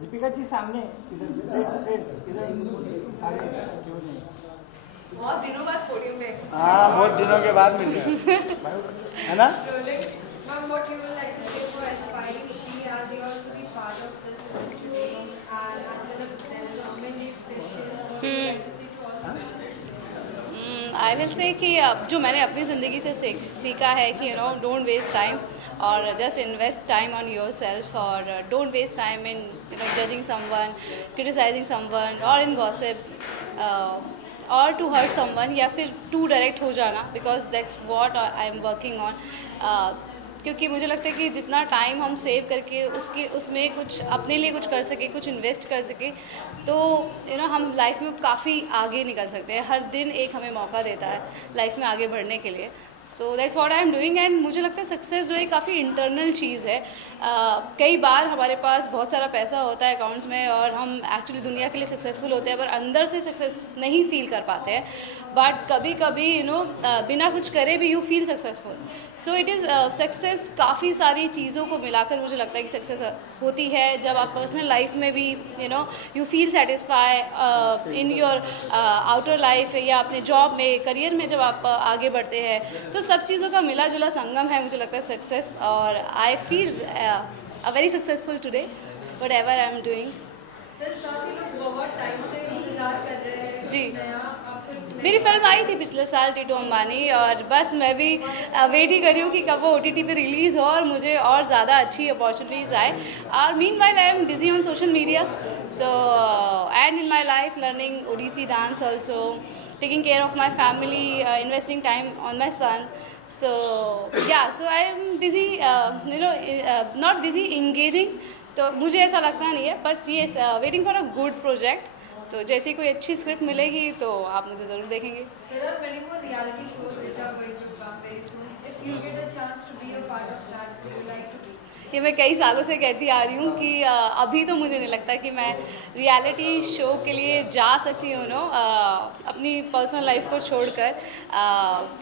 दीपिका जी सामने इधर स्ट्रेट इधर आगे क्यों नहीं? बहुत दिनों बाद पोडियम पे। हाँ बहुत दिनों के बाद मिल गए है ना? Ma'am, what you would like to say for aspiring she as you also be part of this today and as well as development is special. What you would like to say to all the I will say कि जो मैंने अपनी ज़िंदगी से सीखा है कि don't waste time और just invest time on your self और don't waste time in judging someone, criticising someone और इन गॉसिप्स और टू हर्ट समवन या फिर टू डायरेक्ट हो जाना, because that's what I am working on. क्योंकि मुझे लगता है कि जितना टाइम हम सेव करके उसमें कुछ अपने लिए कुछ कर सके, कुछ इन्वेस्ट कर सके, तो हम लाइफ में काफ़ी आगे निकल सकते हैं। हर दिन एक हमें मौका देता है लाइफ में आगे बढ़ने के लिए। So that's what I am doing and मुझे लगता है सक्सेस जो है काफ़ी इंटरनल चीज़ है। कई बार हमारे पास बहुत सारा पैसा होता है अकाउंट्स में और हम एक्चुअली दुनिया के लिए सक्सेसफुल होते हैं, पर अंदर से सक्सेस नहीं फील कर पाते हैं। बट कभी कभी बिना कुछ करे भी you feel successful. So it is success काफ़ी सारी चीज़ों को मिलाकर मुझे लगता है कि सक्सेस होती है जब आप पर्सनल लाइफ में भी you feel satisfy in your outer life या अपने जॉब में, करियर में जब आप आगे बढ़ते हैं, तो सब चीज़ों का मिला जुला संगम है मुझे लगता है सक्सेस। और I feel a very successful today what ever I am doing. साथ ही लोग बहुत टाइम से इंतजार कर रहे हैं जी। नया आपको मेरी फिल्म आई थी पिछले साल टीटू अंबानी, और बस मैं भी वेट ही कर रही हूँ कि कब वो OTT पे रिलीज़ हो और मुझे और ज़्यादा अच्छी अपॉर्चुनिटीज़ आए। और meanwhile I am busy on social media, so and in my life learning Odissi dance also, taking care of my family, investing time on my son. So yeah, so I am busy, not busy engaging, तो मुझे ऐसा लगता नहीं है, बस ये waiting for a good project. तो जैसे कोई अच्छी स्क्रिप्ट मिलेगी तो आप मुझे ज़रूर देखेंगे। There are many more reality shows which are going to come very soon. If you get a chance to be a part of that, would you like to be? ये मैं कई सालों से कहती आ रही हूँ कि अभी तो मुझे नहीं लगता कि मैं रियलिटी शो के लिए जा सकती हूँ अपनी पर्सनल लाइफ को छोड़कर।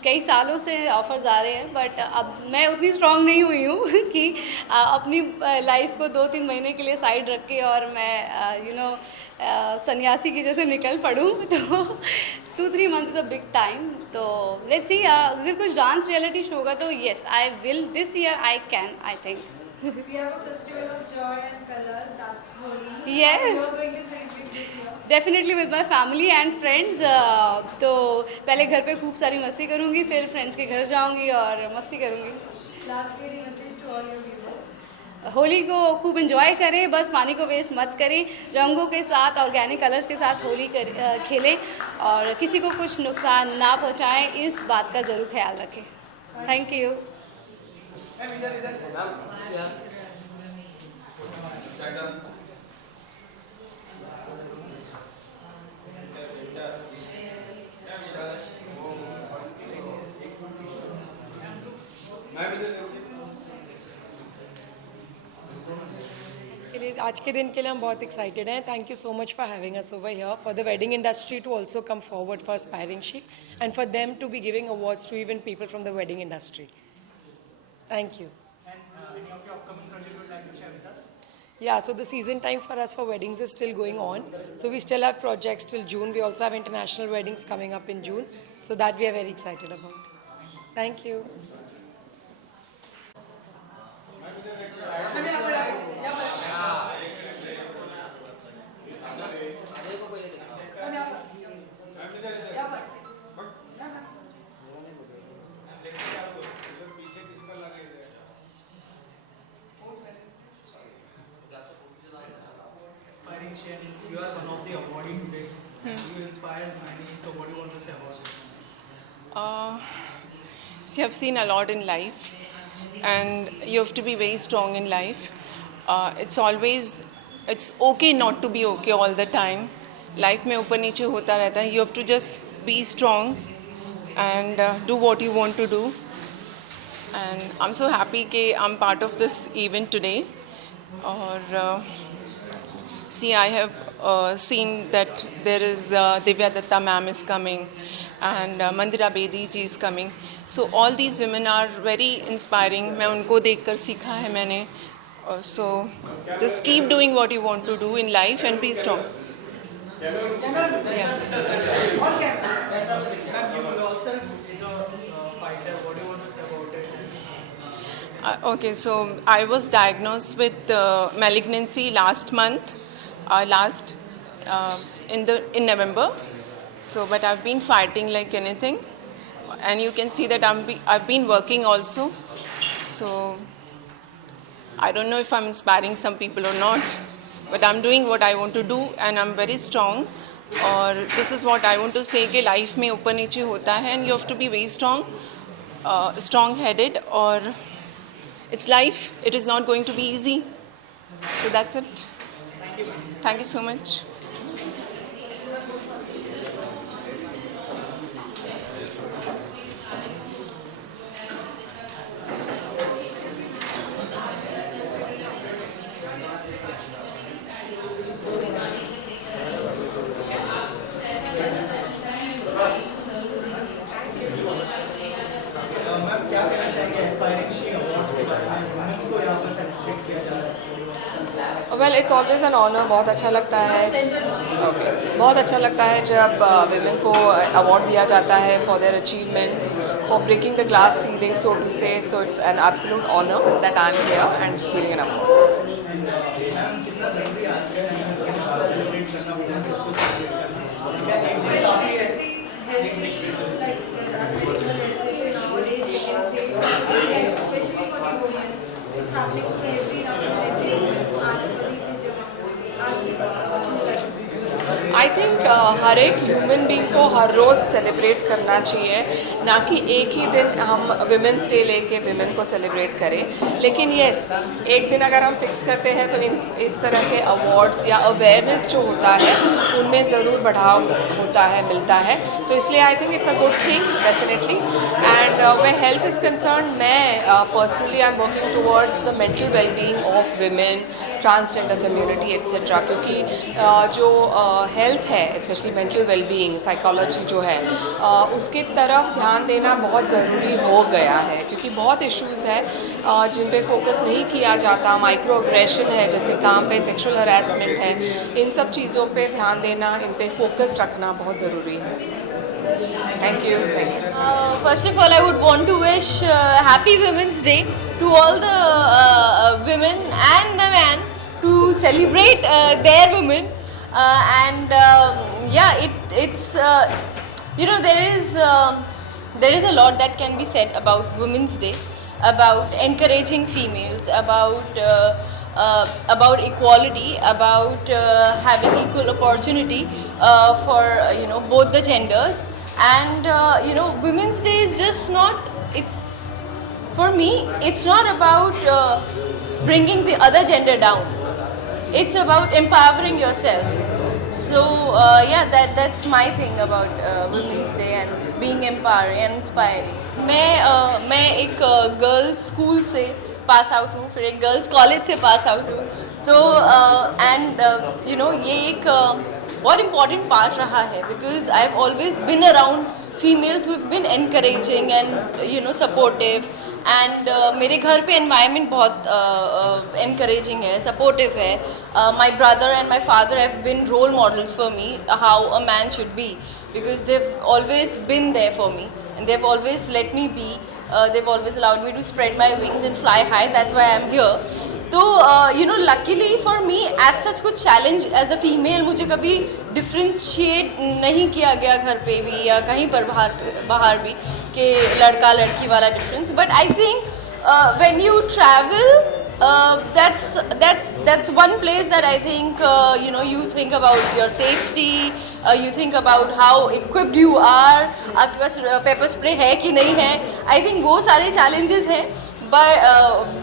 कई सालों से ऑफर्स आ रहे हैं, बट अब मैं उतनी स्ट्रांग नहीं हुई हूँ कि अपनी लाइफ को 2-3 महीने के लिए साइड रख के और मैं सन्यासी की जैसे निकल पड़ूँ। तो 2-3 months is a big time. तो लेट्स सी, अगर कुछ डांस रियलिटी शो होगा तो yes I will, this year I can, I think. We have a festival of joy and color, that's Holi. Yes. You are going to celebrate this year. Definitely with my family and friends. तो पहले घर पे खूब सारी मस्ती करूँगी, फिर फ्रेंड्स के घर जाऊँगी और मस्ती करूँगी। Lastly, any message to all your viewers? Holi को खूब एंजॉय करें, बस पानी को वेस्ट मत करें, रंगों के साथ, ऑर्गेनिक कलर्स के साथ होली खेलें और किसी को कुछ नुकसान ना पहुँचाएं, इस बात का ज़रूर ख्याल रखें। Thank you. आज के दिन के लिए हम बहुत एक्साइटेड हैं। Thank you so much for having us over here, for the wedding industry to also come forward for aspiring she and for them to be giving awards to even people from the wedding industry. Thank you. Any of your upcoming projects you would like to share with us? Yeah, so the season time for us for weddings is still going on. So we still have projects till June. We also have international weddings coming up in June. So that we are very excited about. Thank you. Inspiring Shen, you are one of the awardee today. You inspire many, so what do you want to say about it? See, I've seen a lot in life, and you have to be very strong in life. It's okay not to be okay all the time. Life में ऊपर नीचे होता रहता है. You have to just be strong and do what you want to do. And I'm so happy कि I'm part of this event today. और see, I have seen that there is Divya Datta ma'am is coming and Mandira Bedi ji is coming. So all these women are very inspiring. मैं उनको देखकर सीखा है मैंने. So just keep doing what you want to do in life and be strong. Yeah. Ma'am, you yourself is a fighter. What do you want to say about it? Okay, so I was diagnosed with malignancy last month, in November. So, but I've been fighting like anything, and you can see that I've been working also. So, I don't know if I'm inspiring some people or not, but I'm doing what I want to do, and I'm very strong. और this is what I want to say कि life में ऊपर नीचे होता है, and you have to be very strong, strong-headed. और it's life. It is not going to be easy. So that's it. Thank you so much. Ma'am क्या कहना चाहेंगे एस्पायरिंग शी अवार्ड्स के बारे में, वुमेन्स को यहाँ पर फेलिसिटेट किया जा रहा है? Well it's always an honour. बहुत अच्छा लगता है. ओके, बहुत अच्छा लगता है जब विमेन को अवार्ड दिया जाता है for their achievements, for breaking the glass ceiling, so to say. So it's an absolute honour that I am here and receiving an award. Ma'am कितना जरूरी है आज के टाइम में वुमेन्स को सेलिब्रेट करना, वुमेन्स को सेलिब्रेट करना? क्या एक दिन काफ़ी है? Especially for the women, it's happening to every representative as per the physiologist. I think हर एक ह्यूमन बीइंग को हर रोज़ सेलिब्रेट करना चाहिए, ना कि एक ही दिन हम विमेंस डे लेके विमेन को सेलिब्रेट करें. लेकिन येस, एक दिन अगर हम फिक्स करते हैं तो इस तरह के अवार्ड्स या अवेयरनेस जो होता है उनमें ज़रूर बढ़ाव होता है, मिलता है. तो इसलिए I think it's a good thing definitely. And where health is concern, मैं personally I am working towards the mental wellbeing of women, transgender community etcetera. क्योंकि जो हेल्थ है, स्पेशली मेंटल वेलबींग, साइकोलॉजी जो है, उसकी तरफ ध्यान देना बहुत ज़रूरी हो गया है. क्योंकि बहुत इश्यूज़ हैं जिन पे फोकस नहीं किया जाता. माइक्रो अग्रेशन है, जैसे काम पे सेक्सुअल हरासमेंट है. इन सब चीज़ों पे ध्यान देना, इन पे फोकस रखना बहुत ज़रूरी है. Thank you. First of all, I would want to wish Happy Women's Day to all the women and the men to celebrate their women. It's there is a lot that can be said about Women's Day, about encouraging females, about equality, about having equal opportunity for both the genders. And Women's Day is just not, for me it's not about bringing the other gender down. It's about empowering yourself. So that's my thing about Women's Day and being empowering and inspiring. मैं एक girls school से pass out हूँ, फिर एक girls college से pass out हूँ. तो ये एक बहुत इम्पॉर्टेंट पार्ट रहा है, because I have always been around females who've been encouraging and supportive. And मेरे घर पे environment बहुत encouraging है, supportive है. My brother and my father have been role models for me how a man should be, because they've always been there for me and they've always let me be. They've always allowed me to spread my wings and fly high. That's why I'm here. तो luckily for me as such कुछ challenge as a female मुझे कभी differentiate नहीं किया गया घर पे भी या कहीं पर बाहर भी कि लड़का लड़की वाला difference. But I think when you travel, that's one place that I think you think about your safety, you think about how equipped you are, आपके पास pepper spray है कि नहीं है. I think वो सारे challenges हैं but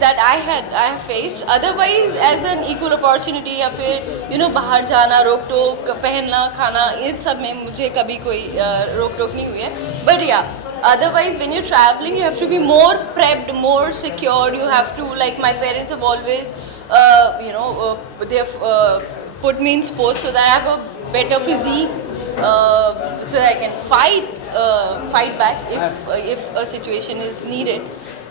that I have faced. Otherwise as an equal opportunity या फिर बाहर जाना, रोक टोक, पहनना, खाना, इन सब में मुझे कभी कोई रोक टोक नहीं हुई है. But otherwise when you're traveling you have to be more prepped, more secure. You have to, like my parents have always they have put me in sports so that I have a better physique, so that I can fight fight back if a situation is needed.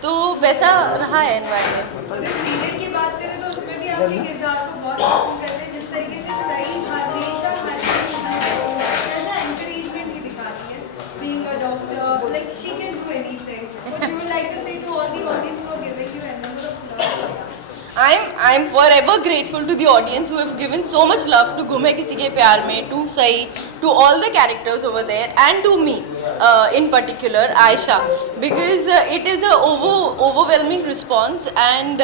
तो वैसा रहा है environment. अगर सीरियल की बात करें तो उसमें भी आपके किरदार को बहुत पसंद करते हैं, जिस तरीके से सही हमेशा ऐसा encouragement ही दिखाती है. Being a doctor, like she can do anything. What you would like to say to all the audience for giving you a number of love? I'm forever grateful to the audience who have given so much love to Gum Hai Kisi Ke Pyar Mein, to Sai, to all the characters over there, and to me in particular, Aisha, because it is a overwhelming response, and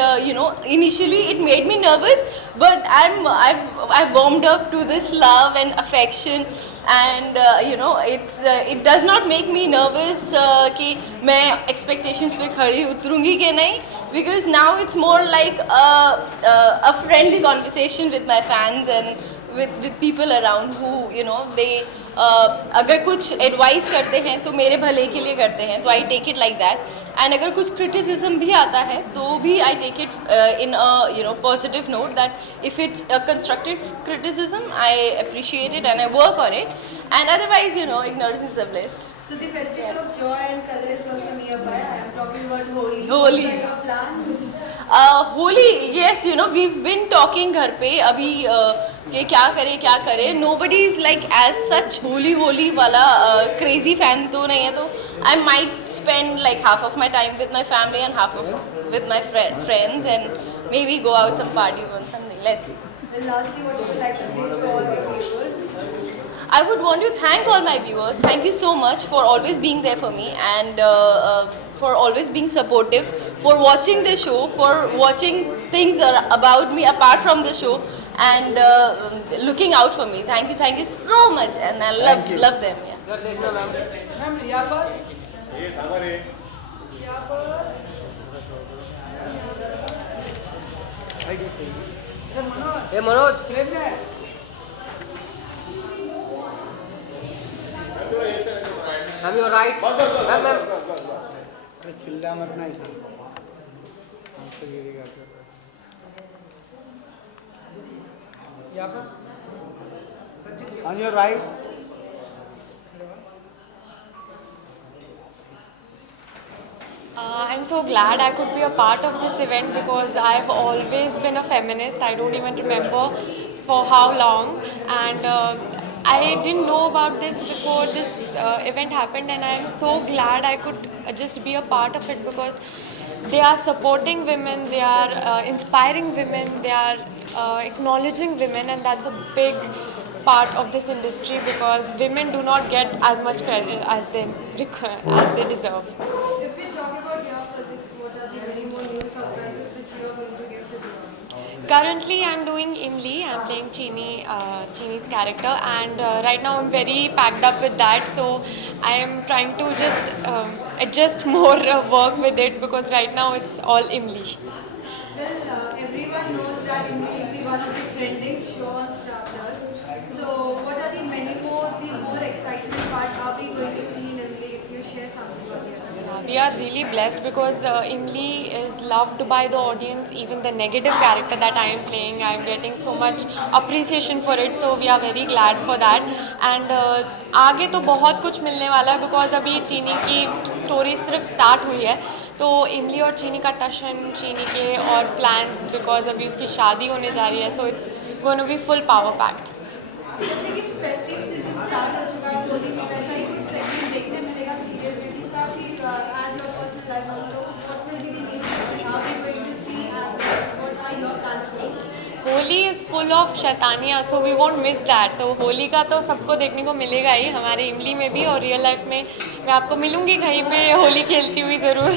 initially it made me nervous, but I've warmed up to this love and affection, and it does not make me nervous कि मैं expectations पे खड़ी उतरूंगी कि नहीं, because now it's more like a friendly conversation with my fans and with people around who they अगर कुछ एडवाइस करते हैं तो मेरे भले के लिए करते हैं, तो I take it like that. And अगर कुछ क्रिटिसिज्म भी आता है तो भी I take it in a positive note, that if it's a constructive criticism I appreciate it and I work on it, and otherwise ignorance is a bliss. So the festival of joy and color is also nearby. I am talking about Holi. Holi. What is your plan? Holi, yes, we've been talking घर पे अभी कि क्या करें. Nobody is like as such Holi वाला crazy fan तो नहीं है, तो I might spend like half of my time with my family and half of with my friends, and maybe go out some party or something. Let's see. And lastly, what would you like to say to all your viewers? I would want to thank all my viewers. Thank you so much for always being there for me, and for always being supportive, for watching the show, for watching things about me apart from the show, and looking out for me. Thank you so much, and I love them. Yeah. I'm your right. Ma'am. चिल्ला मत ना ऐसा. On your right. I'm so glad I could be a part of this event because I've always been a feminist. I don't even remember for how long, and I didn't know about this before this event happened, and I'm so glad I could just be a part of it because they are supporting women, they are inspiring women, they are acknowledging women, and that's a big part of this industry because women do not get as much credit as they deserve. If we talk about your projects, what are the very more new surprises which you are going to give to the world? Currently, I'm doing Imli. I'm playing Chini's character, and right now I'm very packed up with that. So I am trying to just adjust more work with it because right now it's all Imli. Well, everyone knows that Imli is the one of the trending show on Star Plus. So, what are the more exciting part are we going to see in Imli if you share something about it? We are really blessed because Imli is loved by the audience. Even the negative character that I am playing, I am getting so much appreciation for it. So we are very glad for that. And आगे तो बहुत कुछ मिलने वाला है because अभी चीनी की स्टोरी सिर्फ स्टार्ट हुई है. तो इमली और चीनी का टशन, चीनी के और प्लान्स बिकॉज अभी उसकी शादी होने जा रही है. So it's gonna be full power packed. जैसे कि फेस्टिव सीजन स्टार्ट हो चुका है, होली में वैसा ही कुछ सेगमेंट देखने मिलेगा सीरियल में भी. साथ ही as your personal life also what will be the news that are we going to see as what are your plans for? Holi is full of शैतानियाँ, so we won't miss that. तो होली का तो सबको देखने को मिलेगा ही, हमारे इमली में भी, और रियल लाइफ में मैं आपको मिलूंगी कहीं पे होली खेलती हुई ज़रूर.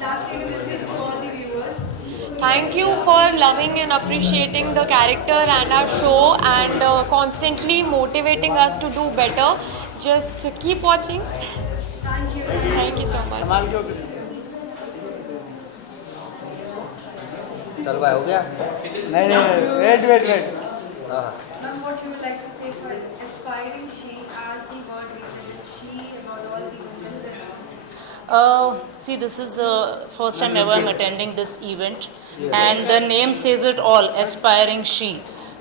Lastly, a message to all the viewers. Thank you for loving and appreciating the character and our show and constantly motivating us to do better. Just keep watching. Thank you. Thank you so much. कमाल के चल भाई हो गया. नहीं wait Ma'am, what you would like to say for aspiring she as the word represents she about all the women around? See, this is first time ever I'm attending this event, and the name says it all, Aspiring She.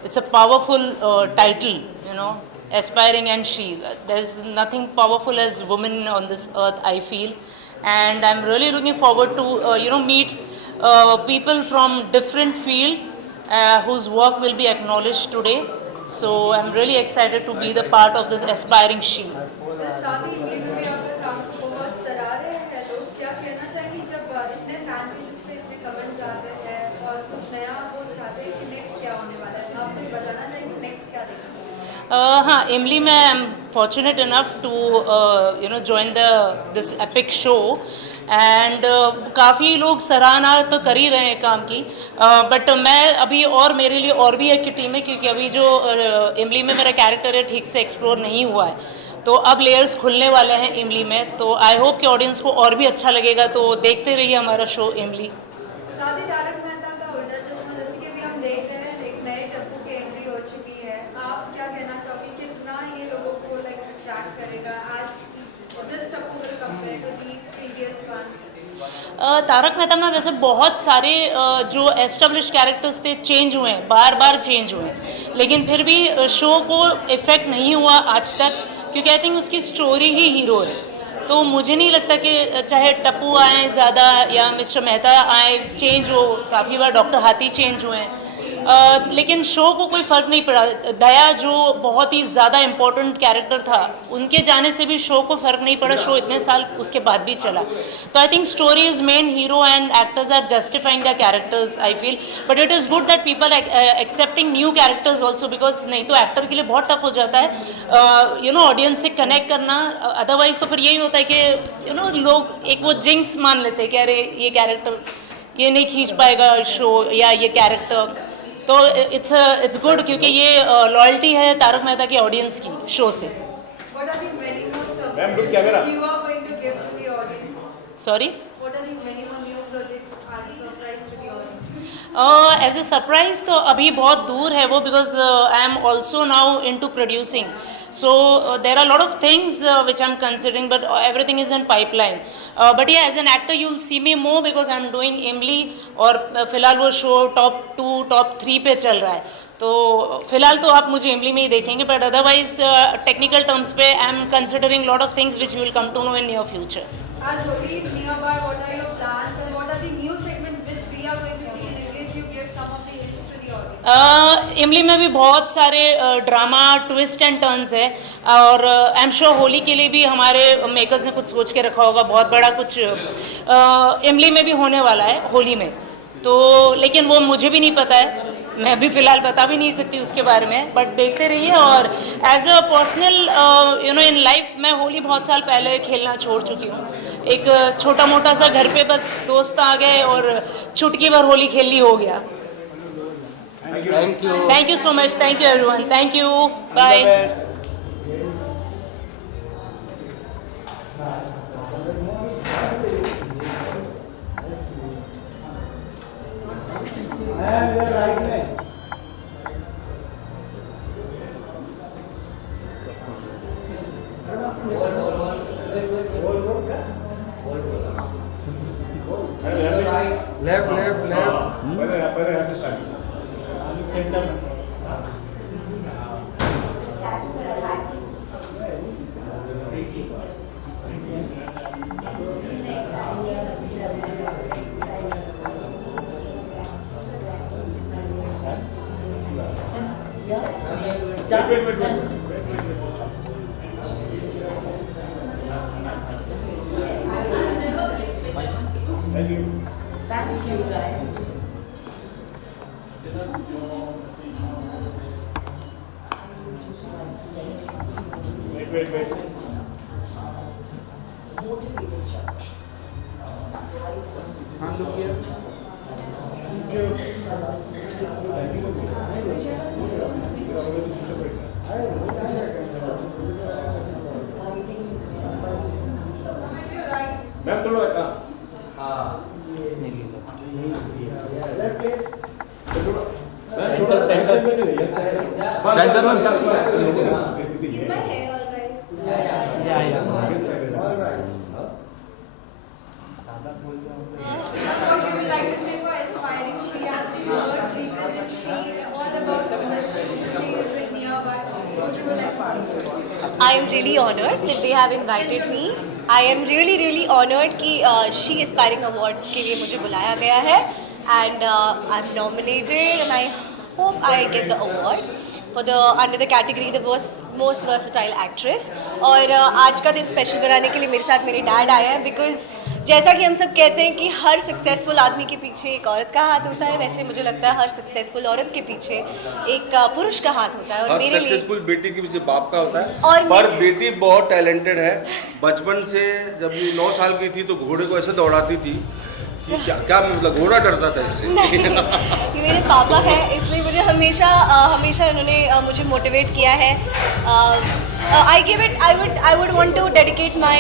It's a powerful title, aspiring and she. There's nothing powerful as women on this earth, I feel. And I'm really looking forward to, meet people from different field whose work will be acknowledged today. So I'm really excited to be the part of this aspiring she. साथ ही फिल्म में आपका काम को बहुत सराह रहे हैं लोग, क्या कहना चाहेंगे जब इतने फैन पेजेस पे इतने कमेंट्स आते हैं और कुछ नया वो चाहते हैं कि नेक्स्ट क्या होने वाला है, आप कुछ बताना चाहेंगे नेक्स्ट क्या देखना? हाँ, इमली में I am fortunate enough to join this epic show and काफ़ी लोग सराहना तो कर ही रहे हैं काम की, बट मैं अभी और मेरे लिए और भी एक टीम है, क्योंकि अभी जो इमली में मेरा कैरेक्टर है ठीक से एक्सप्लोर नहीं हुआ है, तो अब लेयर्स खुलने वाले हैं इमली में, तो आई होप कि ऑडियंस को और भी अच्छा लगेगा, तो देखते रहिए हमारा शो इमली। साथ ही तारक मेहता का उल्टा चश्मा जैसे कि अभी हम देख रहे हैं एक नए टप्पू की एंट्री हो चुकी है, आप क्या कहना चाहोगे कितना ये लोगों को अट्रैक्ट करेगा आज this Tappu will compare to the previous one? Tarak Mehta में वैसे बहुत सारे जो एस्टेब्लिश्ड कैरेक्टर्स थे चेंज हुए हैं, बार बार चेंज हुए हैं, लेकिन फिर भी शो को इफ़ेक्ट नहीं हुआ आज तक, क्योंकि आई थिंक उसकी स्टोरी ही हीरो है। तो मुझे नहीं लगता कि चाहे टप्पू आए ज़्यादा या मिस्टर मेहता आए चेंज हो, काफ़ी बार डॉक्टर हाथी चेंज हुए हैं, लेकिन शो को कोई फ़र्क नहीं पड़ा। दया जो बहुत ही ज़्यादा इम्पोर्टेंट कैरेक्टर था, उनके जाने से भी शो को फ़र्क नहीं पड़ा, शो इतने साल उसके बाद भी चला। तो I think story is main hero and actors are justifying the characters I feel, but it is good that people accepting new characters also, because नहीं तो एक्टर के लिए बहुत टफ हो जाता है ऑडियंस से कनेक्ट करना, अदरवाइज तो फिर यही होता है कि लोग एक वो जिंक्स मान लेते हैं कि अरे ये कैरेक्टर ये नहीं खींच पाएगा शो या ये कैरेक्टर, तो इट्स गुड, क्योंकि ये लॉयल्टी है तारक मेहता की ऑडियंस की शो से। What are the many more surprises you are going to give to the audience? Sorry, What are the many more new projects as a surprise to the audience? As a surprise तो अभी बहुत दूर है वो, because I am also now into producing, so there are lot of things which I am considering, but everything is in pipeline, but yeah as an actor you will see me more, because I am doing Imli, और फिलहाल वो show top 2 टॉप 3 पे चल रहा है, तो फिलहाल तो आप मुझे इमली में ही देखेंगे, बट अदरवाइज टेक्निकल टर्म्स पे I am considering lot of things which you will come to know in near future. As Holi is nearby, what are your plans and what are the new segments which we are going to see in India? If you give some of the hints to the audience. इमली में भी बहुत सारे drama twist and turns है, और I am sure Holi के लिए भी हमारे मेकर्स ने कुछ सोच के रखा होगा, बहुत बड़ा कुछ इमली में भी होने वाला है होली में, तो लेकिन वो मुझे भी नहीं पता है, मैं भी फ़िलहाल बता भी नहीं सकती उसके बारे में, बट देखते रहिए। और as a personal in life मैं होली बहुत साल पहले खेलना छोड़ चुकी हूँ, एक छोटा मोटा सा घर पे बस दोस्त आ गए और चुटकी भर होली खेल ली, हो गया। Thank you so much, thank you everyone, thank you, bye. Left. पहले यहाँ से start. Wait. Thank you guys. Wait. Look here. Ma'am थोड़ा सेंटर में नहीं है, सेंटर में Is my hair all right? Yeah. What you would like to say for aspiring she as the word represent she all about women's opportunities like nearby? What you would like to say? I am really honored that they have invited me. I am really honored कि She Aspiring Award के लिए मुझे बुलाया गया है, and I'm nominated and I hope I get the award for the under the category the most versatile actress. और आज का दिन स्पेशल बनाने के लिए मेरे साथ मेरे डैड आए हैं, बिकॉज जैसा कि हम सब कहते हैं कि हर सक्सेसफुल आदमी के पीछे एक औरत का हाथ होता है, वैसे मुझे लगता है हर सक्सेसफुल औरत के पीछे एक पुरुष का हाथ होता है। और मेरे लिए सक्सेसफुल बेटी के पीछे बाप का होता है। और पर बेटी बहुत टैलेंटेड है। बचपन से जब ये 9 साल की थी तो घोड़े को ऐसे दौड़ाती थी कि क्या मतलब घोड़ा डरता था इससे। ये मेरे पापा है, इसलिए मुझे हमेशा इन्होंने मुझे मोटिवेट किया है। I would want to dedicate my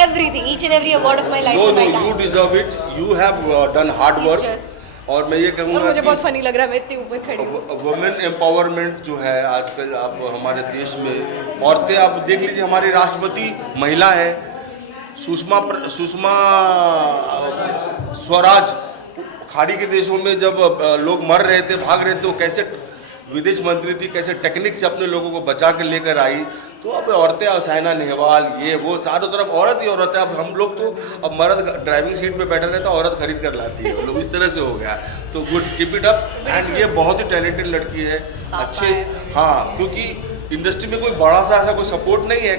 everything, each and every award of my life to my dad. You deserve it. You have done hard work. और मैं ये और कहूँगा मुझे बहुत फनी लग रहा है, मैं इतनी ऊपर खड़ी हूँ। वुमेन एम्पावरमेंट जो है आजकल आप हमारे देश में, औरतें आप देख लीजिए, हमारी राष्ट्रपति महिला है, सुषमा स्वराज। खाड़ी के देशों में जब लोग मर रहे थे, भाग रहे थे, वो कैसे विदेश मंत्री थी, कैसे टेक्निक से अपने लोगों को बचा के लेकर आई। तो अब औरतें, साइना नेहवाल, ये वो चारों तरफ औरत ही औरत है। अब हम लोग तो अब मर्द ड्राइविंग सीट पे बैठा रहता है, औरत खरीद कर लाती है। लोग इस तरह से हो गया। तो good, keep it up. And ये बहुत ही टैलेंटेड लड़की है, अच्छे। हाँ, क्योंकि इंडस्ट्री में कोई बड़ा सा ऐसा कोई सपोर्ट नहीं है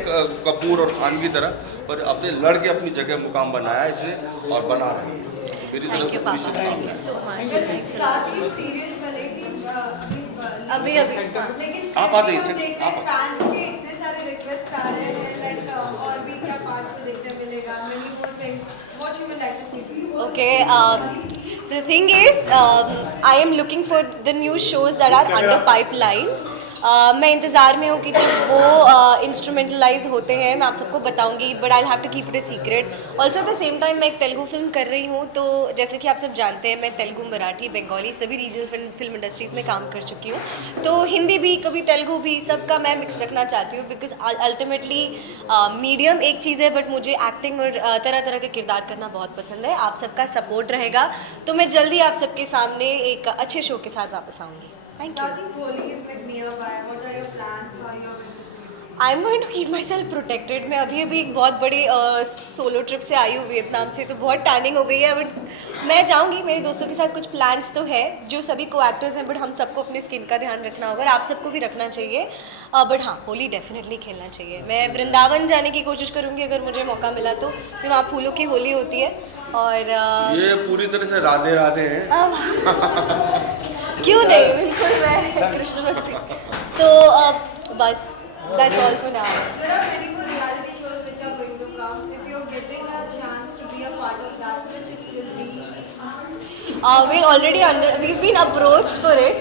कपूर और खान की तरह, पर अपने लड़के अपनी जगह मुकाम बनाया इसने और बना रही है। मेरी तरफ से पूरी शुभकामनाएं। साथ ही सीरियल भले ही अभी लेकिन आप आ जाइए सर, आप फैंस के इतने सारे रिक्वेस्ट आ रहे हैं, लाइक और भी क्या पार्ट को देखने मिलेगा, many more things, what you would like to see. Okay, so the thing is, I am looking for the new shows that are under pipeline. मैं इंतज़ार में हूँ कि जब वो इंस्ट्रूमेंटलाइज होते हैं मैं आप सबको बताऊंगी, but I have to keep it a secret. Also at the same time मैं एक तेलुगु फिल्म कर रही हूँ, तो जैसे कि आप सब जानते हैं मैं तेलुगु, मराठी, बंगाली सभी रीजनल फिल्म इंडस्ट्रीज़ में काम कर चुकी हूँ। तो हिंदी भी, कभी तेलुगु भी, सबका मैं मिक्स रखना चाहती हूँ, बिकॉज अल्टीमेटली मीडियम एक चीज़ है, बट मुझे एक्टिंग और तरह तरह के किरदार करना बहुत पसंद है। आप सबका सपोर्ट रहेगा तो मैं जल्दी आप सबके सामने एक अच्छे शो के साथ वापस आऊँगी। Thank you. Starting Holi is like nearby. What are your plans? How you are going to see? I'm going to keep myself protected. मैं अभी एक बहुत बड़ी सोलो ट्रिप से आई हूँ वियतनाम से, तो बहुत टैनिंग हो गई है, बट मैं जाऊँगी। मेरे दोस्तों के साथ कुछ प्लान्स तो है, जो सभी को एक्टर्स हैं, बट हम सबको अपनी स्किन का ध्यान रखना होगा और आप सबको भी रखना चाहिए। बट हाँ, होली डेफिनेटली खेलना चाहिए। मैं वृंदावन जाने की कोशिश करूँगी अगर मुझे मौका मिला तो, वहाँ फूलों की होली होती है। और ये पूरी तरह से राधे राधे हैं। क्यों नहीं, बिल्कुल मैं कृष्ण भक्त। तो बस that's all for now. There are many more reality shows which are going to come. If you're getting a chance to be a part of that, which it will be? We've been approached for it,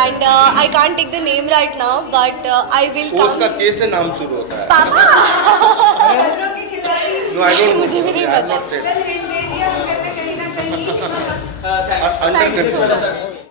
and I can't take the name right now, but I will come. उसका केस से नाम शुरू होता है। पापा। खतरों के खिलाड़ी। No, I don't. मुझे भी नहीं I have पता। not said. Well, hint दे दिया अंकल ने कहीं ना कहीं। Under Thank you so much. consideration.